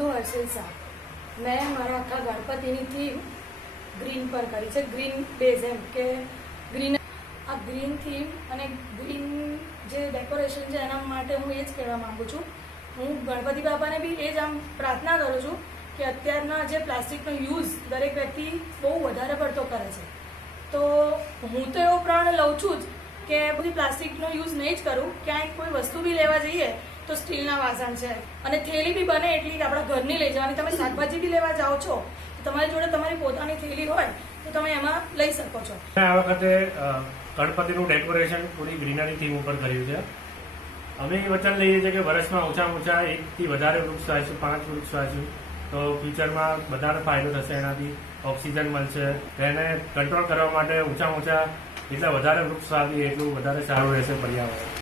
વર્ષિલ શાહ મેં મારા આખા ગણપતિની થીમ ગ્રીન પર કરી છે. ગ્રીન બેઝ એમ કે ગ્રીન આ ગ્રીન થીમ અને ગ્રીન જે ડેકોરેશન છે એના માટે હું એ જ કહેવા માગું છું. હું ગણપતિ બાપાને બી એ જ આમ પ્રાર્થના કરું છું કે અત્યારના જે પ્લાસ્ટિકનો યુઝ દરેક વ્યક્તિ બહુ વધારે પડતો કરે છે. તો હું તો એવો પ્રણ લઉં છું જ કે બધી પ્લાસ્ટિકનો યુઝ નહીં જ કરું. ક્યાંય કોઈ વસ્તુ બી લેવા જઈએ તો સ્ટીલના વાસણ છે. અને થેલી બી બને એટલી આપણા ઘરની લઈ જવાની તમે શાકભાજી બી લેવા જાઓ છો, તો તમારી જોડે તમારી પોતાની થેલી હોય, તો તમે એમાં લઈ શકો છો. આ વખતે ગણપતિનું ડેકોરેશન પૂરી ગ્રીનરી થીમ ઉપર કર્યું છે. અમે એ વચન લઈએ છીએ કે વર્ષમાં ઓછામાં ઓછા એકથી વધારે વૃક્ષ વાવીશું, પાંચ વૃક્ષ વાવીશું. તો ફ્યુચરમાં બધાને ફાયદો થશે એનાથી. ઓક્સિજન મળશે. એને કંટ્રોલ કરવા માટે ઓછામાં ઓછા એટલા વધારે વૃક્ષ વાવીએ એટલું વધારે સારું રહેશે પર્યાવરણ.